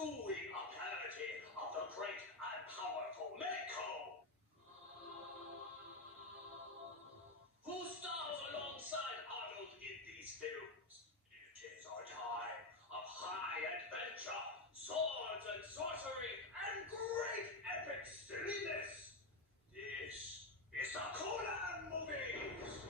gooey apparity of the great and powerful Mako, who stars alongside Arnold in these films. It is a time of high adventure, swords and sorcery, and great epic silliness. This is the Conan movies!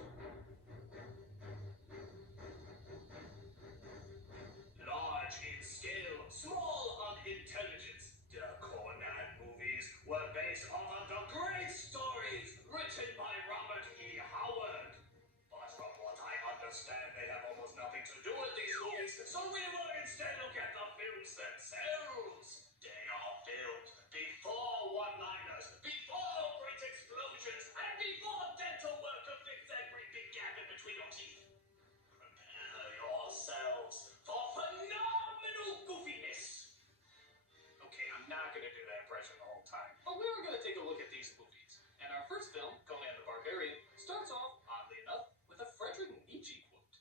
Large in scale, small on intelligence, the Conan movies were based off of the great stories written by Robert E. Howard. But from what I understand, they have almost nothing to do with these movies, so we will instead look at the films themselves. They are filmed before one-liners, before great explosions, and before dental work to fix that great big gap in between your teeth. Prepare yourselves for phenomenal goofiness. Okay, I'm not going to do that impression the whole time, but we are going to take a look at these movies. And our first film, Conan the Barbarian, starts off, oddly enough, with a Friedrich Nietzsche quote.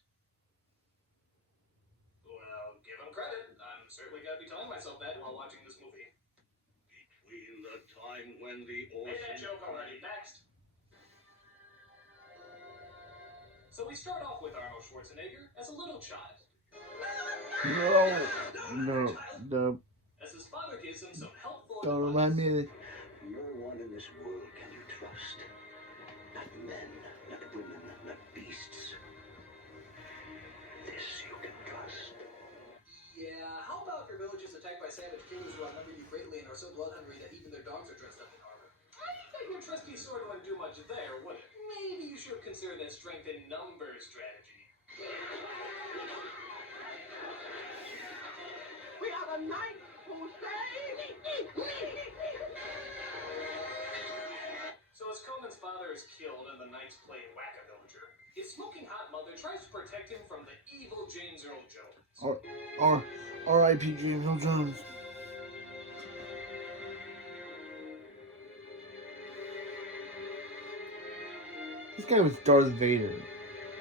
Well, give him credit. I'm certainly going to be telling myself that while watching this movie. Between the time when the ocean... Hey, that joke already. Next. So we start off with Arnold Schwarzenegger as a little child. No. As his father gives him some helpful Don't advice. remind me of it. No one in this world can you trust. Not men, not women, not beasts. This you can trust. Yeah, how about your village is attacked by savage killers who outnumber you greatly and are so blood-hungry that even their dogs are dressed up in armor? I think your trusty sword wouldn't do much there, would it? Maybe you should consider that strength in numbers strategy. We are the knights who say... So as Conan's father is killed and the knights play Whack-A-Villager, his smoking hot mother tries to protect him from the evil James Earl Jones. R.I.P. James Earl Jones. This guy was Darth Vader.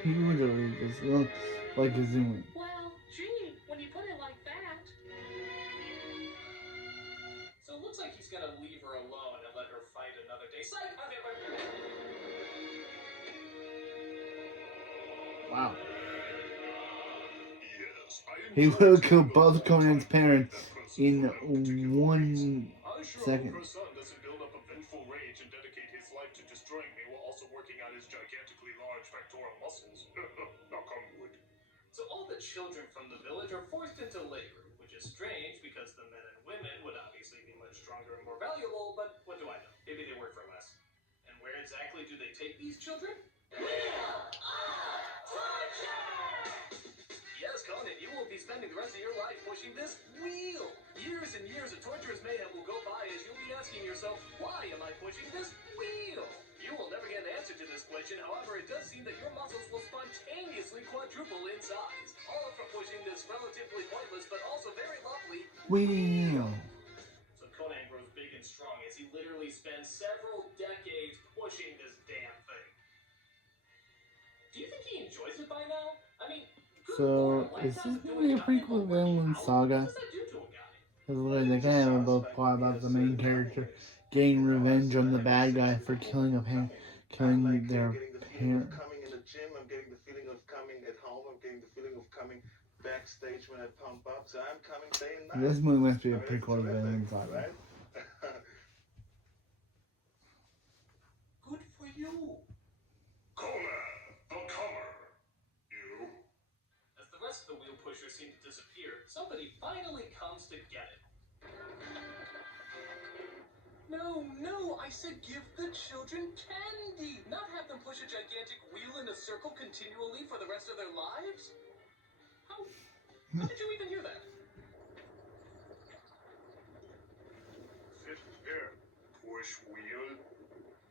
He literally just looked like a Zoom. Well, gee, when you put it like that. So it looks like he's gonna leave her alone and let her fight another day. Psych! Wow. Yes, He will kill both Conan's parents in 1 second. Her son doesn't build up a vengeful rage and dedicate his life to destroying me while also working on his gigantically large pectoral muscles. Knock on wood. So all the children from the village are forced into labor, which is strange because the men and women would obviously be much stronger and more valuable, but what do I know? Maybe they work for less. And where exactly do they take these children? Yes, Conan, you will be spending the rest of your life pushing this wheel. Years and years of torturous mayhem will go by as you'll be asking yourself, why am I pushing this wheel? You will never get an answer to this question, however, it does seem that your muscles will spontaneously quadruple in size. All from pushing this relatively pointless but also very lovely Wheel. So Conan grows big and strong as he literally spends several decades pushing this damn thing. Do you think he enjoys it by now? I mean, So, is this really a prequel of Vinland saga? Because they kind of both plot about the main character getting revenge on the bad guy for killing their parent. Coming in the gym, I'm getting the feeling of coming at home, I'm getting the feeling of coming backstage when I pump up, so I'm coming day and night. This movie must be a prequel of Vinland saga. Right? Good for you. Conan, the comer. You? As the rest of the wheel pushers seem to disappear, somebody finally comes to get it. No, I said give the children candy, not have them push a gigantic wheel in a circle continually for the rest of their lives. How did you even hear that? Sit here, push wheel.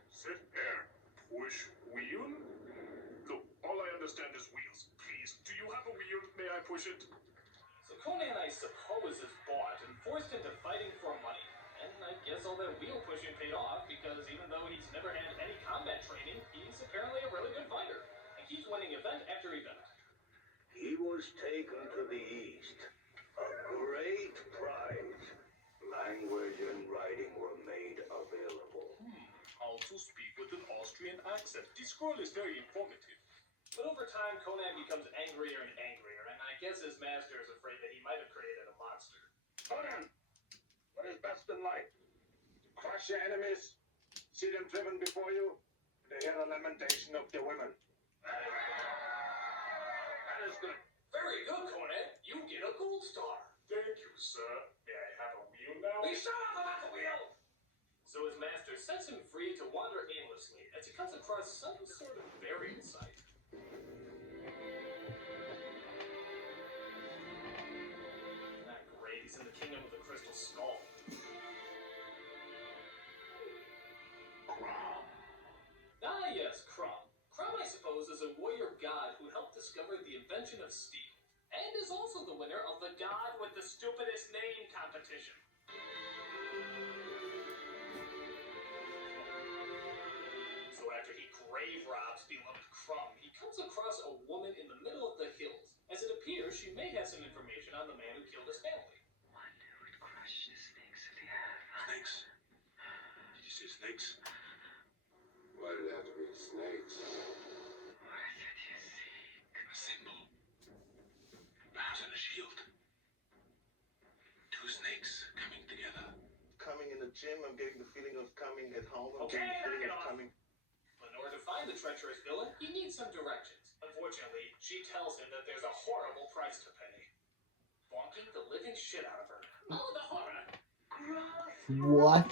Sit here, push wheel. Look, all I understand is wheels. Please, do you have a wheel? May I push it? So Conan, I suppose, is bought and forced into fighting for money. And I guess all that wheel pushing paid off because even though he's never had any combat training, he's apparently a really good fighter. And keeps winning event after event. He was taken to the east. A great prize. language and writing were made available. How to speak with an Austrian accent. This scroll is very informative. But over time, Conan becomes angrier and angrier, and I guess his master is afraid that he might have created a monster. Conan, what is best in life? Crush your enemies, see them driven before you, and hear the lamentation of the women. That is good. Very good, Conan. You get a gold star. Thank you, sir. May I have a wheel now? Please shut up about the wheel! So his master sets him free to wander aimlessly as he comes across some sort of burial site. Not great, he's in the kingdom of the crystal skull. Ah yes, Crumb. Crumb, I suppose, is a warrior god who helped discover the invention of steel, and is also the winner of the God with the Stupidest Name competition. So after he grave robs beloved Crumb, he comes across a woman in the middle of the hills. As it appears, she may have some information on the man who killed his family. Wonder would crush the snakes of the earth. Snakes? Did you say snakes? Why did it have to be snakes? What is it you seek? A symbol. Perhaps on a shield. Two snakes coming together. Coming in the gym, I'm getting the feeling of coming at home. I'm Okay, getting the feeling knock it of off. coming. In order to find the treacherous villain, he needs some directions. Unfortunately, she tells him that there's a horrible price to pay. Bonking the living shit out of her. Oh, the horror! What?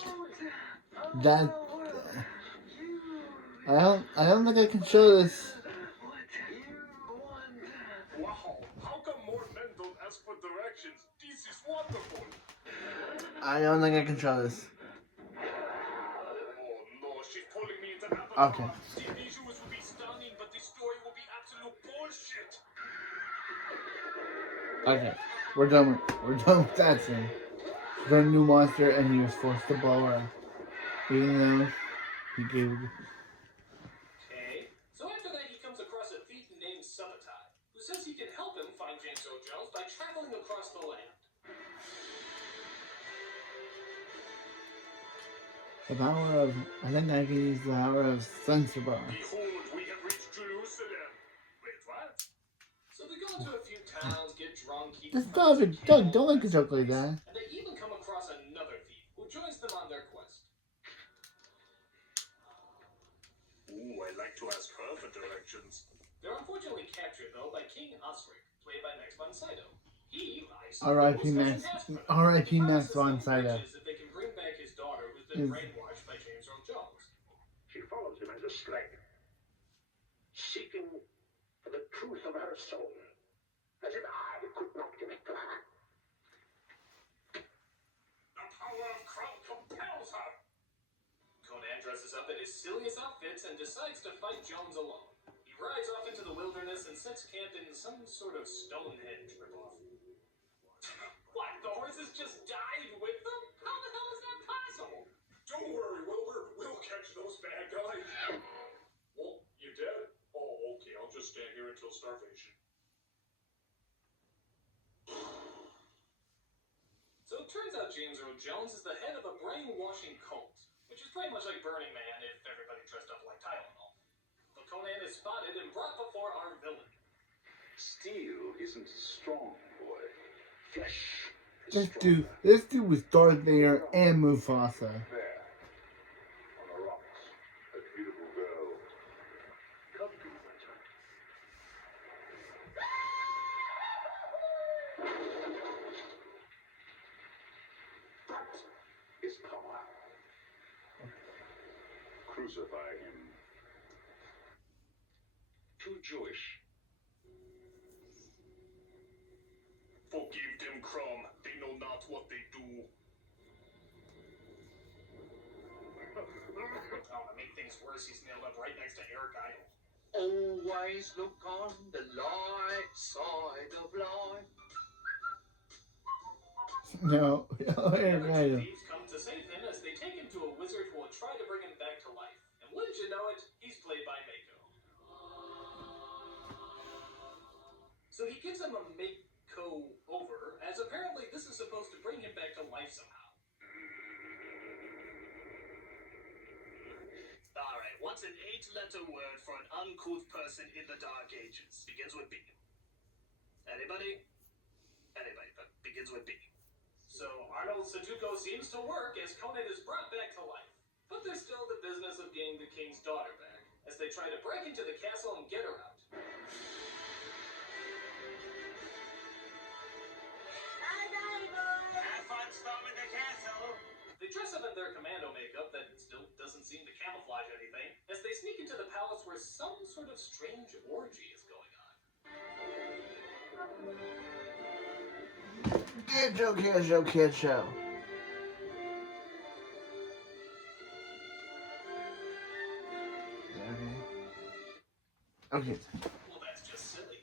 That. I don't think I can show this. Wow, how come more men don't ask for directions? This is wonderful. I don't think I can show this. Oh no, she's pulling me into Avatar. Okay. The visuals will be stunning, but the story will be absolute bullshit. Okay, we're done with that scene. There's a new monster, and he was forced to blow her up, even though he gave. Okay. So after that, he comes across a thief named Sabotage, who says he can help him find James Earl Jones by traveling across the land. The power of. I think I can use the power of censor bar. Behold, we have reached Jerusalem. Wait, what? So they go into a few towns, get drunk, eat Just fries stop it, and Doug. camel Don't make a rides joke like twice. that. And they even come across another thief who joins them on their quest. Ooh, I like to ask her for directions. They're unfortunately captured, though, by King Osric, played by Max von Sydow. He, I R.I.P. suppose, Max. doesn't ask for them. R.I.P. He Max promises von them Sydow. riches if they can bring back his daughter, who's been Is- brainwashed by James Earl Jones. She follows him as a slave, seeking for the truth of her soul, as if I could not give it to her. The power of Crumb compels her. Conan dresses up in his silliest outfits and decides to fight Jones alone. He rides off into the wilderness and sets camp in some sort of Stonehenge ripoff. What? The horses just died with them? How the hell is that possible? Don't worry, Wilbur. We'll catch those bad guys. Well, you dead? Oh, okay. I'll just stand here until starvation. So it turns out James Earl Jones is the head of a brainwashing cult, which is pretty much like Burning Man if everybody dressed up like Tylenol. But Conan is spotted and brought before our villain. Steel isn't strong, boy. Flesh is This strong. dude was Darth Vader and Mufasa. There, on the rocks, a beautiful girl. Come to me, my child. That is power. Crucify him. Too Jewish. Forgive them, Crumb. They know not what they do. Oh, to make things worse, he's nailed up right next to Eric Idle. Always look on the light side of life. No, The other I two don't. thieves come to save him as they take him to a wizard who will try to bring him back to life. And wouldn't you know it, he's played by Mako. So he gives him a Mako over, as apparently this is supposed to bring him back to life somehow. eight-letter word for an uncouth person in the Dark Ages. Begins with B. Anybody? Anybody, but begins with B. So Arnold Sudoku seems to work as Conan is brought back to life. But there's still the business of getting the king's daughter back, as they try to break into the castle and get her out. Bye-bye, boys! Have fun storming the castle! They dress up in their commando makeup that still doesn't seem to camouflage anything, as they sneak into the palace where some sort of strange orgy is going on. Kid show. Okay. Well, that's just silly.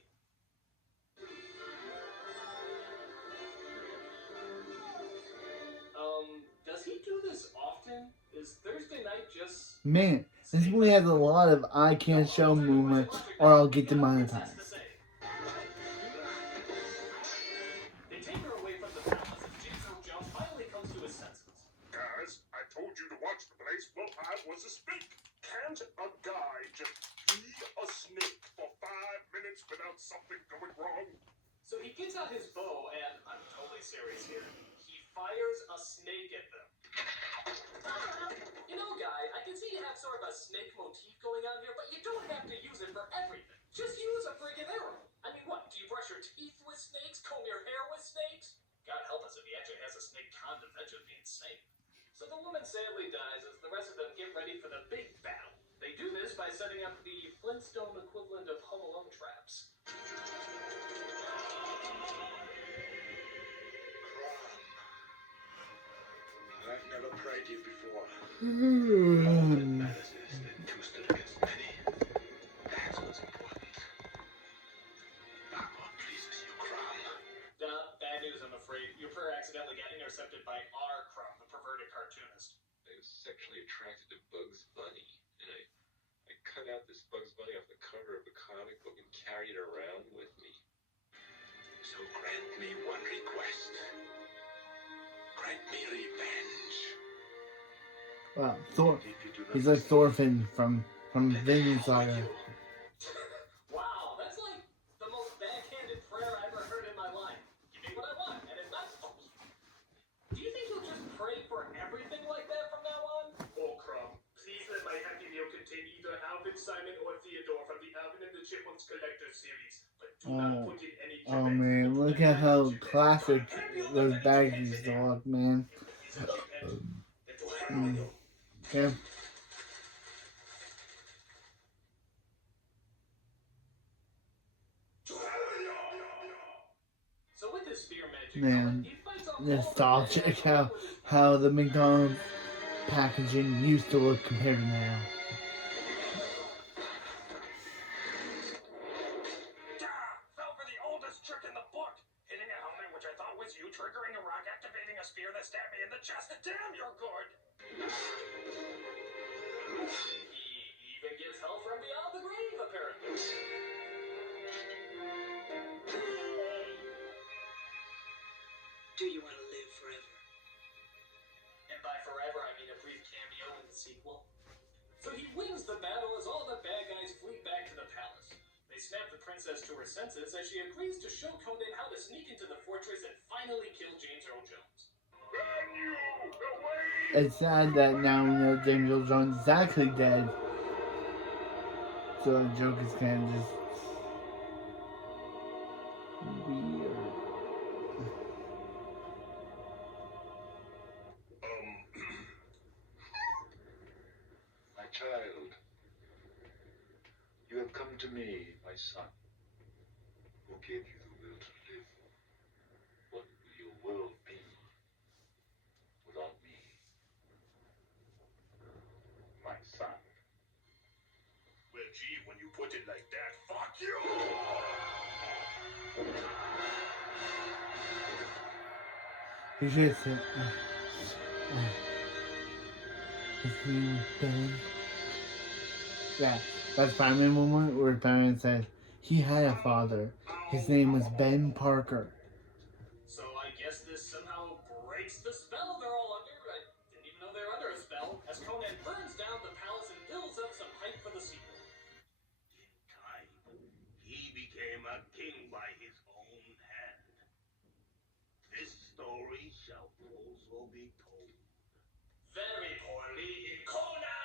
Does he do this often? Is Thursday night just... Man, this movie has a lot of I can't show movement or I'll get demonetized. They take her away from the palace and James Earl Jones finally comes to his senses. Guys, I told you to watch the place. Well, I was a snake. Can't a guy just be a snake for 5 minutes without something going wrong? So he gets out his bow and, I'm totally serious here, he fires a snake at them. You know, guy, I can see you have sort of a snake motif going on here, but you don't have to use it for everything. Just use a friggin' arrow. I mean, what, do you brush your teeth with snakes? Comb your hair with snakes? God help us if he actually has a snake condom. That should be insane. So the woman sadly dies as the rest of them get ready for the big battle. They do this by setting up the Flintstone equivalent of Home Alone traps. I've never prayed you before. Hmm. What matters is that two stood against many. That's what's important. Papa pleases you, Crom. Bad news, I'm afraid. Your prayer accidentally got intercepted by R. Crumb, the perverted cartoonist. I was sexually attracted to Bugs Bunny, and I cut out this Bugs Bunny off the cover of a comic book and carried it around with me. So grant me one request. Grant me revenge. Wow, Thor. He's like Thorfinn from Vinland saga. Wow, that's like the most backhanded prayer I ever heard in my life. Give me what I want, and if not, do you think you'll just pray for everything like that from now on? Oh, Crumb, please let my happy meal contain either Alvin, Simon, or Theodore from the Alvin and the Chipmunks Collector series. But do not put in any Oh man, look at how classic those bags used to look, man. Okay. So with his spear magic, Man, he fights off nostalgic how the McDonald's packaging used to look compared to now. Fell for the oldest trick in the book. Hitting a helmet, which I thought was you, triggering a rock, activating a spear that stabbed me in the chest. Damn, you're good. He even gets help from beyond the grave, apparently. Do you want to live forever? And by forever, I mean a brief cameo in the sequel. So he wins the battle as all the bad guys flee back to the palace. They snap the princess to her senses as she agrees to show Conan how to sneak into the fortress and finally kill James Earl Jones. It's sad that now we know James Earl Jones is actually dead. So the joke is kind of just weird. My child, you have come to me, my son, who gave you the will to live. What will your world be without me? My son. Well, gee, when you put it like that, fuck you! He should have said, his name is Ben. Yeah, that's Batman moment where Batman says he had a father. His name was Ben Parker. So I guess this somehow breaks the spell they're all under. I didn't even know they were under a spell. As Conan burns down the palace and builds up some hype for the sequel. story shall also be told. Very poorly in Conan!